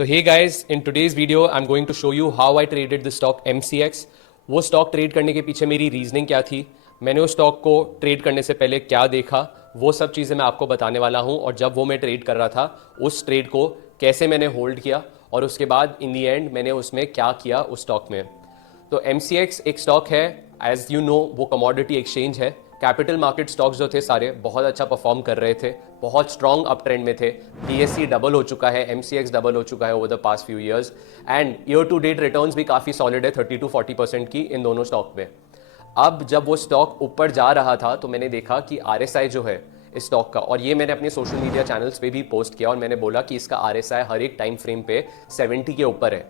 So hey guys, in today's video I'm going to show you how I traded the stock MCX. वो stock trade करने के पीछे मेरी reasoning क्या थी, मैंने उस स्टॉक को ट्रेड करने से पहले क्या देखा, वो सब चीज़ें मैं आपको बताने वाला हूँ। और जब वो मैं ट्रेड कर रहा था उस ट्रेड को कैसे मैंने होल्ड किया और उसके बाद इन दी एंड मैंने उसमें क्या किया उस स्टॉक में। तो MCX एक स्टॉक है, एज यू नो वो कमोडिटी एक्सचेंज है। कैपिटल मार्केट स्टॉक्स जो थे सारे बहुत अच्छा परफॉर्म कर रहे थे, बहुत स्ट्रॉन्ग अप ट्रेंड में थे। BSE डबल हो चुका है, MCX डबल हो चुका है over the past few years, and year to date returns भी काफ़ी सॉलिड है, 30 to 40% की इन दोनों स्टॉक में। अब जब वो स्टॉक ऊपर जा रहा था तो मैंने देखा कि RSI जो है इस स्टॉक का, और ये मैंने अपने सोशल मीडिया चैनल्स पे भी पोस्ट किया और मैंने बोला कि इसका RSI हर एक टाइम फ्रेम पे 70 के ऊपर है।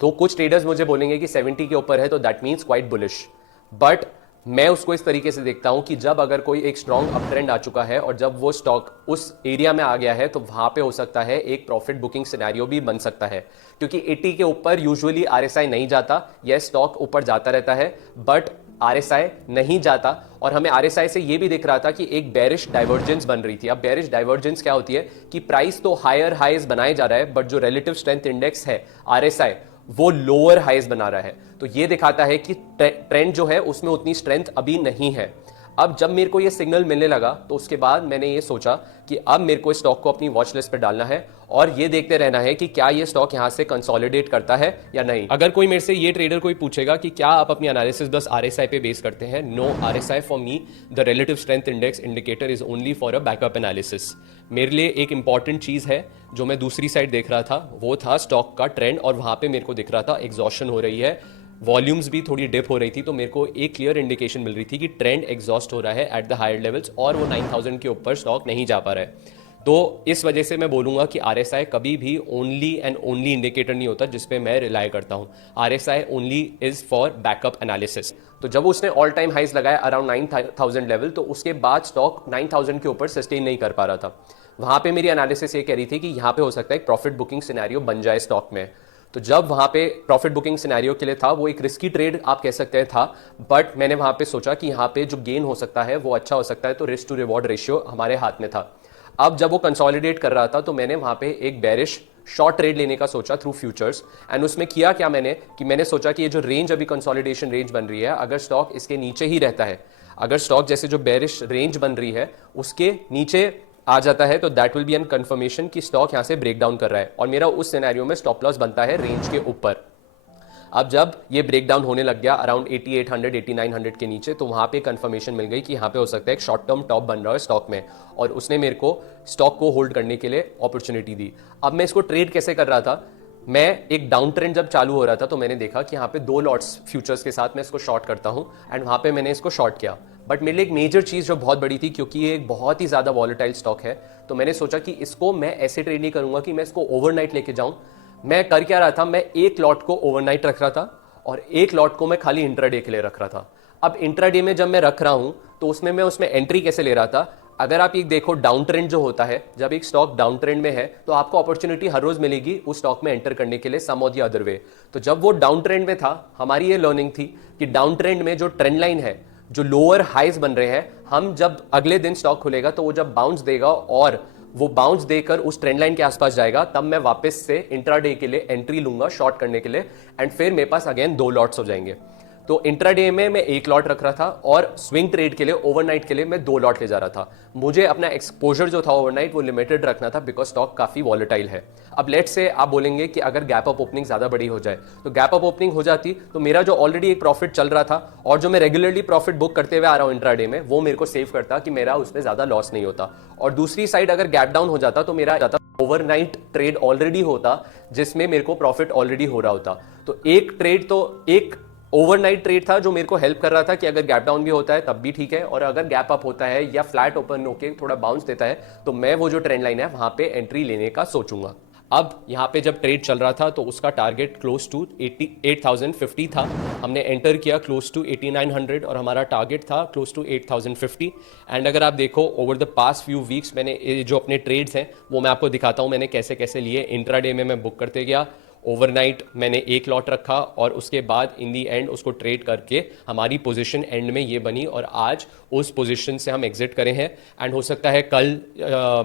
तो कुछ ट्रेडर्स मुझे बोलेंगे कि 70 के ऊपर है तो that means quite bullish, but मैं उसको इस तरीके से देखता हूं कि जब अगर कोई एक स्ट्रॉन्ग अप ट्रेंड आ चुका है और जब वो स्टॉक उस एरिया में आ गया है तो वहां पे हो सकता है एक प्रॉफिट बुकिंग सिनेरियो भी बन सकता है, क्योंकि 80 के ऊपर यूजुअली RSI नहीं जाता। यह स्टॉक ऊपर जाता रहता है बट RSI नहीं जाता, और हमें RSI से ये भी दिख रहा था कि एक बेरिश डाइवर्जेंस बन रही थी। अब बेरिश डाइवर्जेंस क्या होती है कि प्राइस तो हायर हाइज बनाए जा रहा है बट जो रिलेटिव स्ट्रेंथ इंडेक्स है RSI वो लोअर हाइज बना रहा है। तो ये दिखाता है कि ट्रेंड जो है उसमें उतनी स्ट्रेंथ अभी नहीं है। अब जब मेरे को ये सिग्नल मिलने लगा तो उसके बाद मैंने ये सोचा कि अब मेरे को इस स्टॉक को अपनी वॉच लिस्ट पे डालना है और ये देखते रहना है कि क्या ये स्टॉक यहां से कंसोलिडेट करता है या नहीं। अगर कोई मेरे से ये ट्रेडर कोई पूछेगा कि क्या आप अपनी एनालिसिस बस RSI पे बेस करते हैं, no, RSI for me the relative strength index indicator is only for a backup analysis. मेरे लिए एक इंपॉर्टेंट चीज है जो मैं दूसरी साइड देख रहा था वो था स्टॉक का ट्रेंड, और वहां पे मेरे को दिख रहा था एग्जॉशन हो रही है, वॉल्यूम्स भी थोड़ी डिप हो रही थी। तो मेरे को एक क्लियर इंडिकेशन मिल रही थी कि ट्रेंड एग्जॉस्ट हो रहा है एट द हायर लेवल्स और वो 9000 के ऊपर स्टॉक नहीं जा पा रहा है। तो इस वजह से मैं बोलूंगा कि RSI कभी भी ओनली एंड ओनली इंडिकेटर नहीं होता जिस पे मैं रिलाई करता हूं। RSI only is for backup analysis. तो जब उसने ऑल टाइम हाइज लगाया अराउंड 9000 लेवल, तो उसके बाद स्टॉक 9000 के ऊपर सस्टेन नहीं कर पा रहा था। वहां पे मेरी एनालिसिस ये कह रही थी कि यहां पे हो सकता है एक प्रॉफिट बुकिंग सिनेरियो बन जाए स्टॉक में। तो जब वहां पे प्रॉफिट बुकिंग सिनेरियो के लिए था, वो एक रिस्की ट्रेड आप कह सकते हैं था, बट मैंने वहां पे सोचा कि यहाँ पे जो गेन हो सकता है वो अच्छा हो सकता है, तो रिस्क टू रिवॉर्ड रेशियो हमारे हाथ में था। अब जब वो कंसोलिडेट कर रहा था तो मैंने वहां पे एक बेरिश शॉर्ट ट्रेड लेने का सोचा थ्रू फ्यूचर्स, एंड उसमें किया क्या मैंने सोचा कि ये जो रेंज अभी कंसोलिडेशन रेंज बन रही है, अगर स्टॉक इसके नीचे ही रहता है, अगर स्टॉक जैसे जो बेरिश रेंज बन रही है उसके नीचे आ जाता है तो that will be an confirmation कि स्टॉक यहां से ब्रेक डाउन कर रहा है, और मेरा उस सिनेरियो में स्टॉप लॉस बनता है रेंज के ऊपर। अब जब ये ब्रेक डाउन होने लग गया अराउंड 8800 8900 के नीचे, तो वहां पे कंफर्मेशन मिल गई कि यहाँ पे हो सकता है एक शॉर्ट टर्म टॉप बन रहा है स्टॉक में, और उसने मेरे को स्टॉक को होल्ड करने के लिए अपॉर्चुनिटी दी। अब मैं इसको ट्रेड कैसे कर रहा था, मैं एक डाउन ट्रेंड जब चालू हो रहा था तो मैंने देखा कि यहाँ पे 2 लॉट्स फ्यूचर्स के साथ मैं इसको शॉर्ट करता हूँ, एंड वहां पे मैंने इसको शॉर्ट किया। बट मेरे लिए एक मेजर चीज जो बहुत बड़ी थी, क्योंकि ये एक बहुत ही ज्यादा वॉलेटाइल स्टॉक है, तो मैंने सोचा कि इसको मैं ऐसे ट्रेड नहीं करूंगा कि मैं इसको ओवरनाइट लेके जाऊं। मैं कर क्या रहा था, मैं एक लॉट को ओवरनाइट रख रहा था और एक लॉट को मैं खाली इंट्राडे के लिए रख रहा था। अब इंट्राडे में जब मैं रख रहा हूं तो मैं उसमें एंट्री कैसे ले रहा था, अगर आप ये देखो डाउन ट्रेंड जो होता है, जब एक स्टॉक डाउन ट्रेंड में है तो आपको अपॉर्चुनिटी हर रोज मिलेगी उस स्टॉक में एंटर करने के लिए, सम और द अदर वे। तो जब वो डाउन ट्रेंड में था, हमारी ये लर्निंग थी कि डाउन ट्रेंड में जो ट्रेंड लाइन है, जो लोअर हाइज बन रहे हैं, हम जब अगले दिन स्टॉक खुलेगा तो वो जब बाउंस देगा और वो बाउंस देकर उस ट्रेंड लाइन के आसपास जाएगा, तब मैं वापस से इंट्राडे के लिए एंट्री लूंगा शॉर्ट करने के लिए, एंड फिर मेरे पास अगेन 2 लॉट्स हो जाएंगे। तो इंट्राडे में मैं 1 लॉट रख रहा था और स्विंग ट्रेड के लिए ओवरनाइट के लिए मैं 2 लॉट ले जा रहा था। मुझे अपना एक्सपोजर जो था ओवरनाइट वो लिमिटेड रखना था बिकॉज स्टॉक काफी वॉलेटाइल है। अब लेट्स से आप बोलेंगे कि अगर गैप अप ओपनिंग ज्यादा बड़ी हो जाए, तो गैप अप ओपनिंग हो जाती तो मेरा जो ऑलरेडी एक प्रॉफिट चल रहा था और जो मैं रेगुलरली प्रॉफिट बुक करते हुए आ रहा हूं इंट्राडे में, वो मेरे को सेव करता कि मेरा उसमें ज्यादा लॉस नहीं होता। और दूसरी साइड अगर गैप डाउन हो जाता तो मेरा ओवरनाइट ट्रेड ऑलरेडी होता जिसमें मेरे को प्रॉफिट ऑलरेडी हो रहा होता। तो एक ट्रेड तो एक ओवरनाइट ट्रेड था जो मेरे को हेल्प कर रहा था कि अगर गैप डाउन भी होता है तब भी ठीक है, और अगर गैप अप होता है या फ्लैट ओपन होके थोड़ा बाउंस देता है तो मैं वो जो ट्रेंड लाइन है वहां पे एंट्री लेने का सोचूंगा। अब यहाँ पे जब ट्रेड चल रहा था तो उसका टारगेट क्लोज टू 8050 था, हमने एंटर किया क्लोज टू 8900 और हमारा टारगेट था क्लोज टू 8050। एंड अगर आप देखो over the past few weeks मैंने जो अपने ट्रेड्स हैं वो मैं आपको दिखाता हूँ मैंने कैसे कैसे लिए। इंट्राडे में मैं बुक करते गया, ओवरनाइट मैंने 1 लॉट रखा और उसके बाद इन दी एंड उसको ट्रेड करके हमारी पोजीशन एंड में ये बनी, और आज उस पोजीशन से हम एग्जिट करे हैं। एंड हो सकता है कल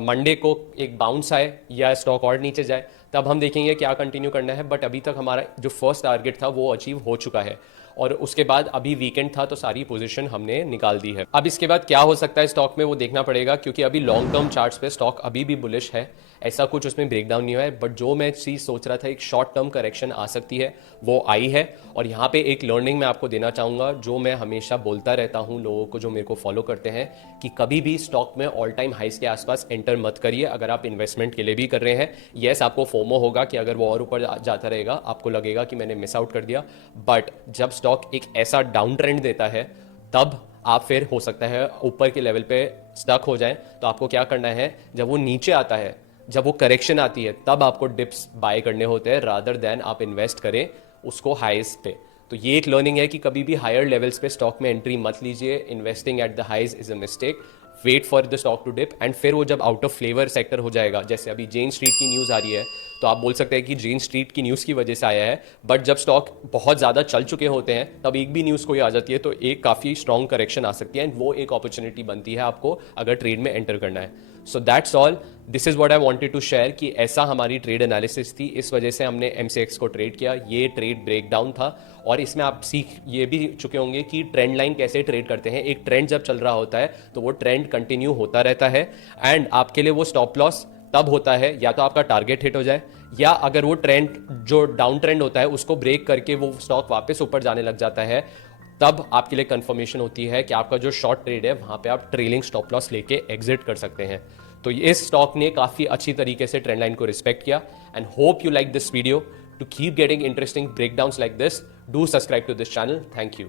मंडे को एक बाउंस आए या स्टॉक और नीचे जाए, तब हम देखेंगे क्या कंटिन्यू करना है। बट अभी तक हमारा जो फर्स्ट टारगेट था वो अचीव हो चुका है, और उसके बाद अभी वीकेंड था तो सारी पोजीशन हमने निकाल दी है। अब इसके बाद क्या हो सकता है स्टॉक में वो देखना पड़ेगा, क्योंकि अभी लॉन्ग टर्म चार्ट्स पे स्टॉक अभी भी बुलिश है, ऐसा कुछ उसमें ब्रेकडाउन नहीं हुआ है। बट जो मैं चीज़ सोच रहा था एक शॉर्ट टर्म करेक्शन आ सकती है वो आई है। और यहाँ पे एक लर्निंग मैं आपको देना चाहूँगा, जो मैं हमेशा बोलता रहता हूँ लोगों को जो मेरे को फॉलो करते हैं, कि कभी भी स्टॉक में ऑल टाइम हाइस के आसपास एंटर मत करिए अगर आप इन्वेस्टमेंट के लिए भी कर रहे हैं। येस, आपको फोमो होगा कि अगर वो और ऊपर जाता रहेगा आपको लगेगा कि मैंने मिस आउट कर दिया, बट जब स्टॉक एक ऐसा डाउन ट्रेंड देता है तब आप फिर हो सकता है ऊपर के लेवल पे स्टक हो जाएं। तो आपको क्या करना है, जब वो नीचे आता है, जब वो करेक्शन आती है, तब आपको डिप्स बाय करने होते हैं रादर देन आप इन्वेस्ट करें उसको हाइज पे। तो ये एक लर्निंग है कि कभी भी हायर लेवल्स पे स्टॉक में एंट्री मत लीजिए। Investing at the highs is a mistake. Wait for the stock to dip, and फिर वो जब आउट ऑफ फ्लेवर सेक्टर हो जाएगा, जैसे अभी जेन स्ट्रीट की न्यूज़ आ रही है, तो आप बोल सकते हैं कि जेन स्ट्रीट की न्यूज़ की वजह से आया है। बट जब स्टॉक बहुत ज़्यादा चल चुके होते हैं तब एक भी न्यूज़ कोई आ जाती है तो एक काफ़ी स्ट्रॉन्ग करेक्शन आ सकती है, एंड वो एक अपॉर्चुनिटी बनती है आपको अगर ट्रेड में एंटर करना है। So that's all, this is what I wanted to share कि ऐसा हमारी ट्रेड एनालिसिस थी, इस वजह से हमने MCX को ट्रेड किया। ये ट्रेड ब्रेकडाउन था, और इसमें आप सीख ये भी चुके होंगे कि ट्रेंड लाइन कैसे ट्रेड करते हैं। एक ट्रेंड जब चल रहा होता है तो वो ट्रेंड कंटिन्यू होता रहता है, एंड आपके लिए वो स्टॉप लॉस तब होता है या तो आपका टारगेट हिट हो जाए, या अगर वो ट्रेंड जो डाउन ट्रेंड होता है उसको ब्रेक करके वो स्टॉक वापस ऊपर जाने लग जाता है, तब आपके लिए कंफर्मेशन होती है कि आपका जो शॉर्ट ट्रेड है वहां पे आप ट्रेलिंग स्टॉप लॉस लेके एग्जिट कर सकते हैं। तो इस स्टॉक ने काफी अच्छी तरीके से ट्रेंड लाइन को रिस्पेक्ट किया, and hope you like this video. To keep getting interesting breakdowns like this, do subscribe to this channel. Thank you.